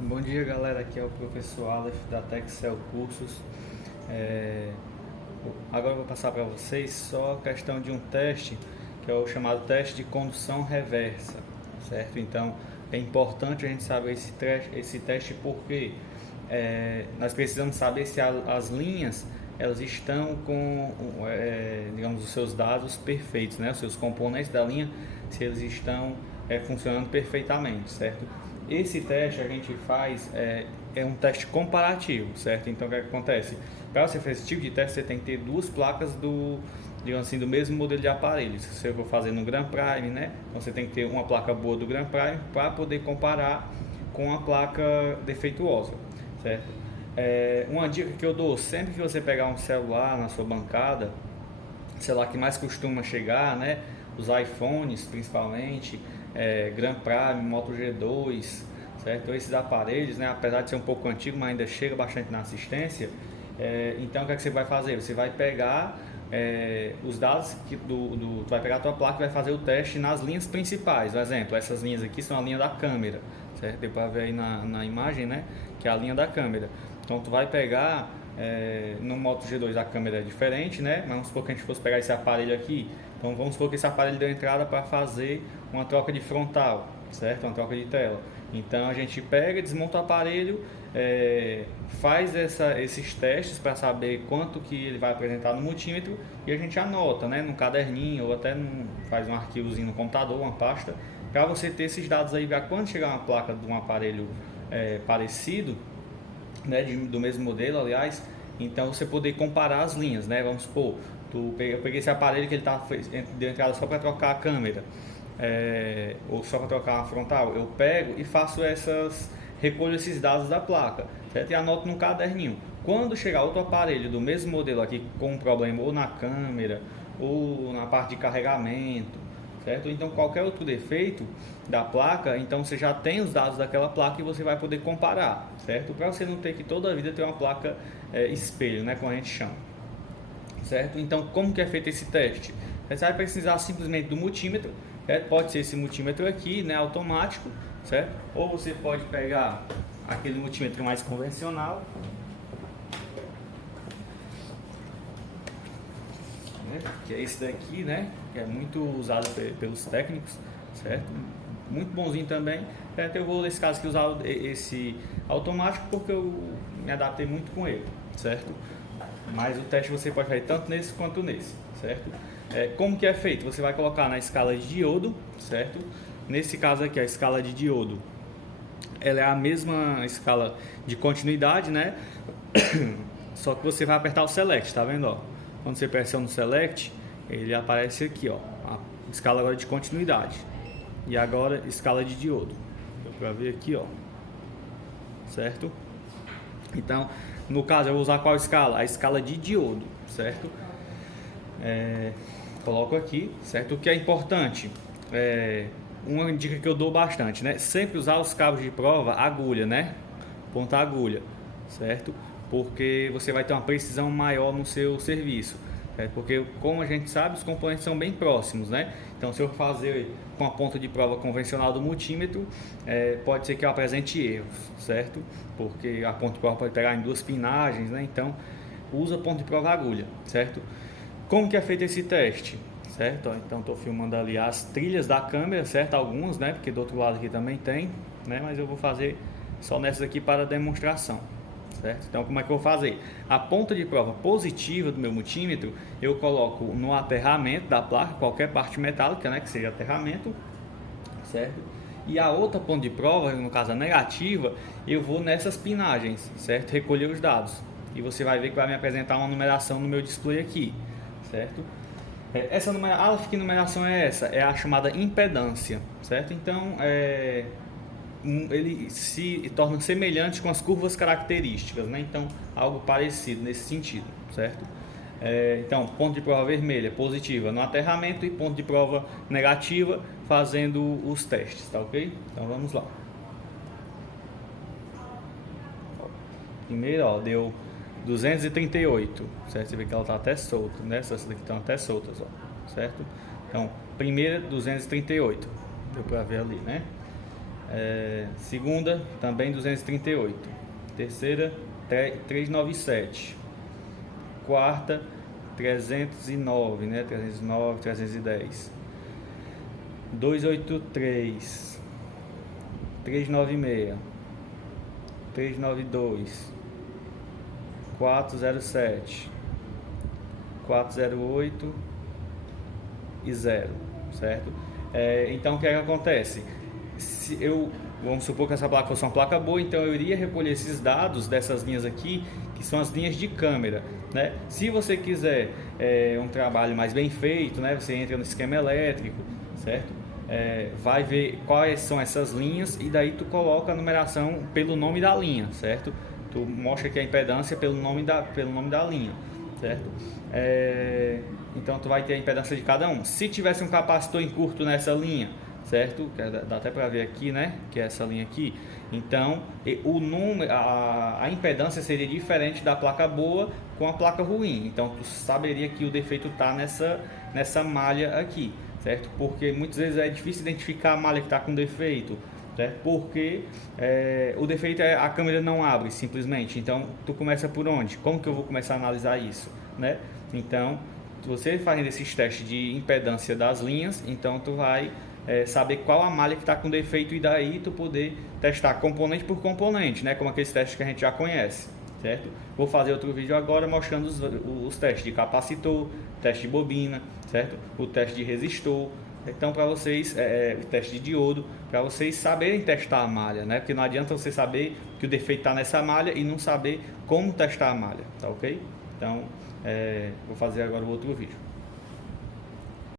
Bom dia, galera, aqui é o professor Aleph da Texel Cursos. É, Agora eu vou passar para vocês só a questão de um teste, que é o chamado teste de condução reversa, certo? Então é importante a gente saber esse teste porque nós precisamos saber se as linhas elas estão com, digamos, os seus dados perfeitos, né? Os seus componentes da linha, se eles estão funcionando perfeitamente, certo? Esse teste a gente faz é um teste comparativo, certo? Então o que acontece? Para você fazer esse tipo de teste, você tem que ter duas placas digamos assim, do mesmo modelo de aparelho. Se você for fazer no Grand Prime, né? Então você tem que ter uma placa boa do Grand Prime para poder comparar com a placa defeituosa, certo? Uma dica que eu dou, sempre que você pegar um celular na sua bancada, celular que mais costuma chegar, né? Os iPhones principalmente, Grand Prime, Moto G2, certo? Esses aparelhos, né? Apesar de ser um pouco antigo, mas ainda chega bastante na assistência. Então o que é que você vai fazer? Você vai pegar os dados tu vai pegar a tua placa e vai fazer o teste nas linhas principais. Por exemplo, essas linhas aqui são a linha da câmera, certo? Deu para ver aí na imagem, né? Que é a linha da câmera. Então tu vai pegar no Moto G2 a câmera é diferente, né? Mas vamos supor que a gente fosse pegar esse aparelho aqui. Então vamos supor que esse aparelho deu entrada para fazer uma troca de frontal, certo? Uma troca de tela. Então a gente pega, desmonta o aparelho, faz esses testes para saber quanto que ele vai apresentar no multímetro e a gente anota, né? Num caderninho ou até faz um arquivozinho no computador, uma pasta, para você ter esses dados aí para quando chegar uma placa de um aparelho parecido, né, do mesmo modelo, aliás, então você poder comparar as linhas, né? Vamos supor, eu peguei esse aparelho que ele deu entrada só para trocar a câmera, ou só para trocar a frontal, eu pego e recolho esses dados da placa, certo? E anoto no caderninho. Quando chegar outro aparelho do mesmo modelo aqui com um problema ou na câmera ou na parte de carregamento, certo? Então qualquer outro defeito da placa, então você já tem os dados daquela placa e você vai poder comparar, certo? Para você não ter que toda a vida ter uma placa espelho, né, como a gente chama, certo? Então como que é feito esse teste? Você vai precisar simplesmente do multímetro, certo? Pode ser esse multímetro aqui, né, automático, certo? Ou você pode pegar aquele multímetro mais convencional, né, que é esse daqui, né, que é muito usado pelos técnicos, certo? Muito bonzinho também. Eu vou nesse caso aqui usar esse automático porque eu me adaptei muito com ele, certo? Mas o teste você pode fazer tanto nesse quanto nesse, certo? Como que é feito? Você vai colocar na escala de diodo, certo? Nesse caso aqui, a escala de diodo, ela é a mesma escala de continuidade, né? Só que você vai apertar o select, tá vendo? Ó? Quando você pressiona o select, ele aparece aqui, ó, a escala agora de continuidade. E agora escala de diodo. Deu pra ver aqui, ó. Certo? Então, no caso eu vou usar qual escala? A escala de diodo, certo? Coloco aqui, certo? O que é importante? Uma dica que eu dou bastante, né? Sempre usar os cabos de prova agulha, né? Ponta agulha, certo? Porque você vai ter uma precisão maior no seu serviço. Porque, como a gente sabe, os componentes são bem próximos, né? Então, se eu fazer com a ponta de prova convencional do multímetro, pode ser que eu apresente erros, certo? Porque a ponta de prova pode pegar em duas pinagens, né? Então, usa a ponta de prova agulha, certo? Como que é feito esse teste? Certo? Então, estou filmando ali as trilhas da câmera, certo? Alguns, né? Porque do outro lado aqui também tem, né? Mas eu vou fazer só nessas aqui para demonstração. Certo? Então como é que eu vou fazer? A ponta de prova positiva do meu multímetro eu coloco no aterramento da placa, qualquer parte metálica, né, que seja aterramento, certo? E a outra ponta de prova, no caso a negativa, eu vou nessas pinagens, certo? Recolher os dados e você vai ver que vai me apresentar uma numeração no meu display aqui, certo? Que numeração é essa? É a chamada impedância, certo? Então ele se torna semelhante com as curvas características, né? Então algo parecido nesse sentido, certo? Então ponto de prova vermelha positiva no aterramento e ponto de prova negativa fazendo os testes, tá ok? Então vamos lá. Primeiro, ó, deu 238, certo? Você vê que ela tá até solta, né? Essas daqui estão até soltas, ó, certo? Então primeira 238, deu para ver ali, né? Segunda, também 238. Terceira, 397. Quarta, 309, né? 309, 310. 283. 396. 392. 407. 408 e 0, certo? Então o que é que acontece? Vamos supor que essa placa fosse uma placa boa, então eu iria recolher esses dados dessas linhas aqui, que são as linhas de câmera, né? Se você quiser um trabalho mais bem feito, né? Você entra no esquema elétrico, certo? Vai ver quais são essas linhas e daí tu coloca a numeração pelo nome da linha, certo? Tu mostra aqui a impedância pelo nome da linha, certo? Então tu vai ter a impedância de cada um. Se tivesse um capacitor em curto nessa linha, certo? Dá até para ver aqui, né? Que é essa linha aqui. Então o número, a impedância seria diferente da placa boa com a placa ruim. Então tu saberia que o defeito está nessa malha aqui, certo? Porque muitas vezes é difícil identificar a malha que está com defeito, certo? Porque o defeito é a câmera não abre simplesmente. Então tu começa por onde? Como que eu vou começar a analisar isso, né? Então você fazendo esses testes de impedância das linhas, então tu vai saber qual a malha que está com defeito e daí tu poder testar componente por componente, né? Como aqueles testes que a gente já conhece, certo? Vou fazer outro vídeo agora mostrando os testes de capacitor, teste de bobina, certo? O teste de resistor. Então para vocês, o teste de diodo, para vocês saberem testar a malha, né? Porque não adianta você saber que o defeito está nessa malha e não saber como testar a malha, tá ok? Então vou fazer agora o outro vídeo.